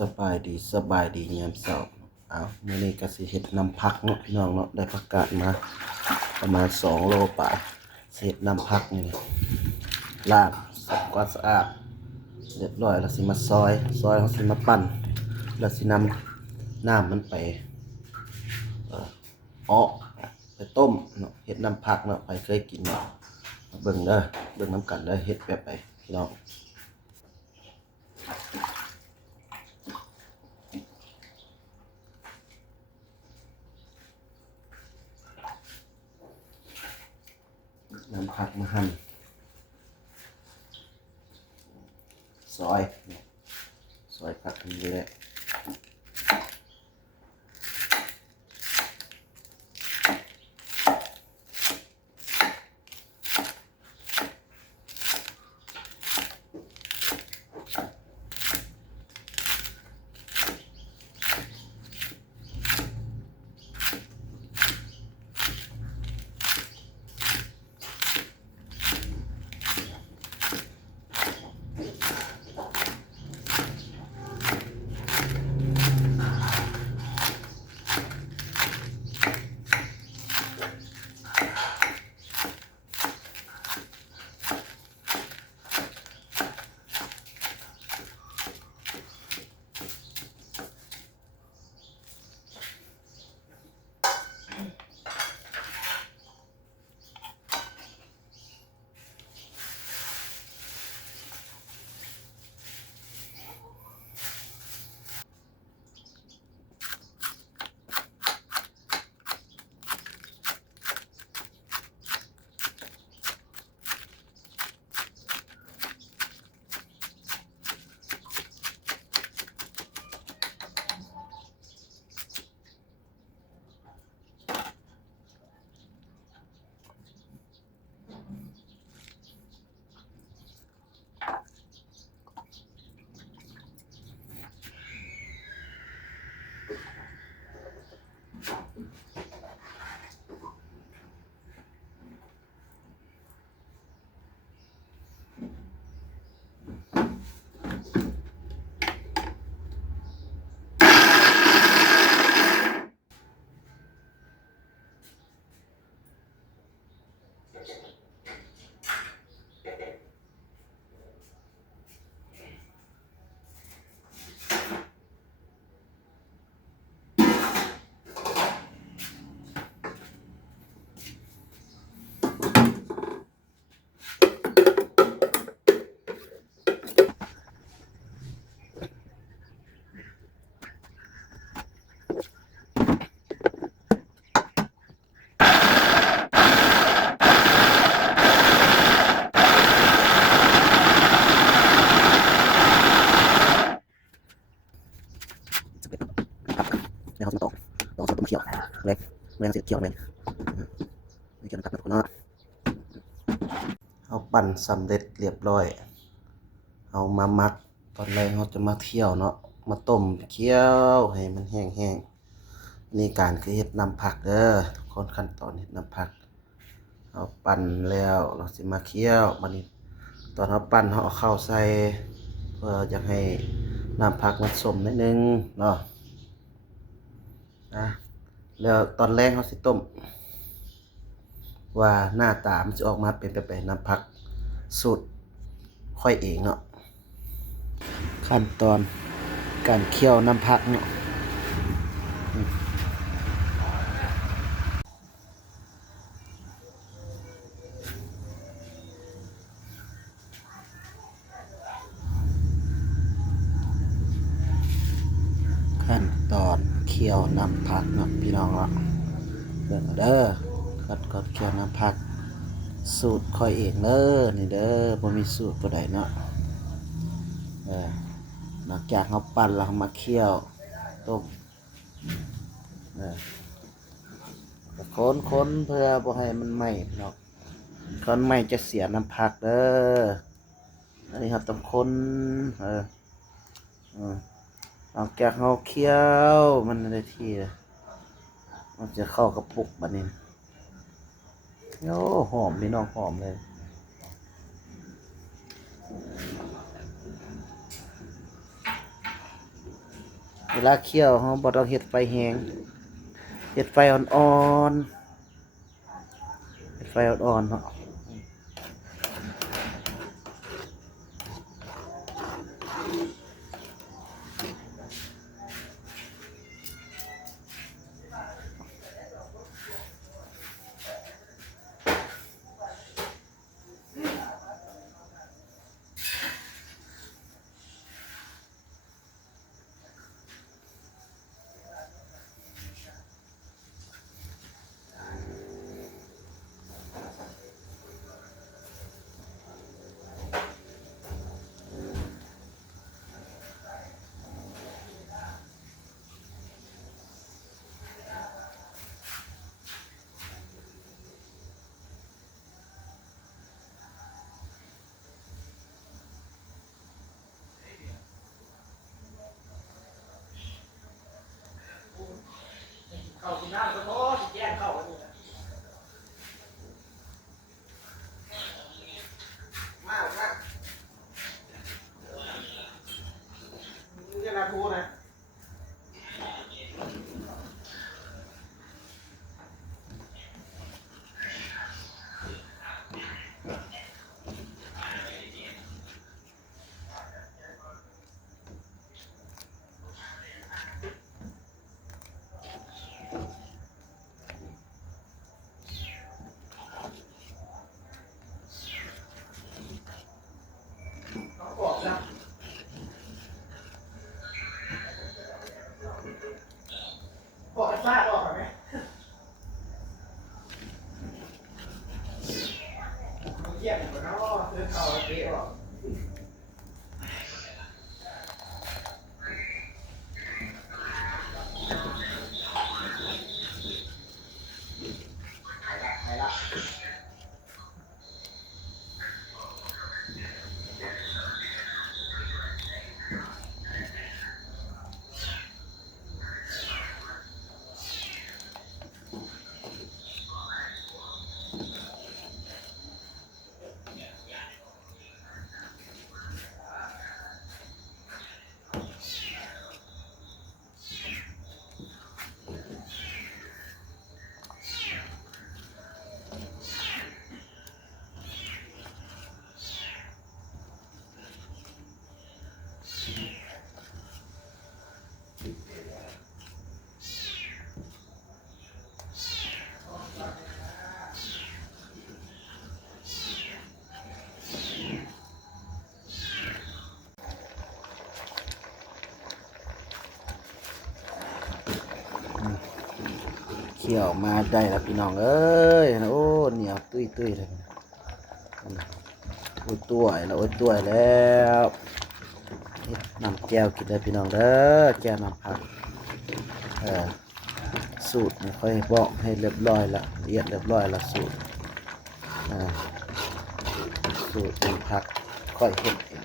สบายดียามเช้าเอามื้อนี้ก็สิเฮ็ดน้ำผักเนาะพี่น้องเนาะได้ผักกาดมาประมาณ2โลไปสิเฮ็ดน้ำผักนี่ล้างสักความสะอาดเรียบร้อยแล้วสิมาซอยเฮาสิมาปั่นแล้วสินำน้ำมันไปอ้อไปต้มเนาะเฮ็ดน้ำผักเนาะไปเคยกินเนาะเบิ่งเด้อเบิ่งนำกันเด้อเฮ็ดแบบไปพี่น้องน้ำผักมาหั่นซอยผักนี่แหละแล้วเขาจะมาตอกสดมาเคี่ยวเล็กแรงเสียเคี่ยวเลยมีเกี่ยวกับคนเนาะเอาปั่นสำเร็จเรียบร้อยเอามามักตอนแรกเราจะมาเคี่ยวเนาะมาต้มเคี่ยวให้มันแห้งๆนี่การคือเฮ็ดน้ำผักเด้อทุกคนขั้นตอนเฮ็ดน้ำผักเอาปั่นแล้วเราสิมาเคี่ยวบัดนี้ตอนเราปั่นเราเอาข้าวใส่เพื่ออยากให้น้ำผักมันส้มนิดนึงเนาะแล้วตอนแรกเขาสิต้มว่าหน้าตามันจะออกมาเป็นแบบน้ำผักสูตรค่อยเองเนาะขั้นตอนการเคี่ยวน้ำผักเนาะขั้นตอนเคี่ยวน้ำผักเนาะพี่น้องเนาะเบิ่งเด้อขั้นตอนเคี่ยวน้ำผักสูตรค่อยเองเด้อนี่เด้อบ่มีสูตรบ่ได้เนาะหลังจากเราปั่นแล้วเรามาเคี่ยวต้มคนเพื่อบ่ให้มันไหม้เนาะคนไหม้จะเสียน้ำผักเด้ออันนี้ครับต้องคนหลังจากเราเคี่ยวมันได้ที่มันจะเข้ากับปุกบัดนี้โอ้หอมพี่น้องหอมเลย ลาเคี่ยวเฮาบ่ต้องเฮ็ดไฟแรงเฮ็ดไฟอ่อนๆเฮ็ดไฟอ่อนๆเนาะเข้ากินน้ำก็พอสิแจ้งเข้าอันนี้นะมากมากนี่จะนาทูนะเอาออกนะออกไอ้ฟาดออกก่อนไหมเยี่ยมกว่าน้องซื้อเข่าเตะออกไปละเคี่ยวมาได้แล้วพี่น้องเอ้ยโอ้เหนียวตุ้ยๆเลยโอ้ยตัวแล้วโอ้ยตัวแล้วเฮ็ดน้ำแก้วกินได้พี่น้องเด้อแก้วน้ำผักสูตรนี่ค่อยบอกให้เรียบร้อยละละเอียดเรียบร้อยละสูตรน้ำผักค่อยเฮ็ดเอง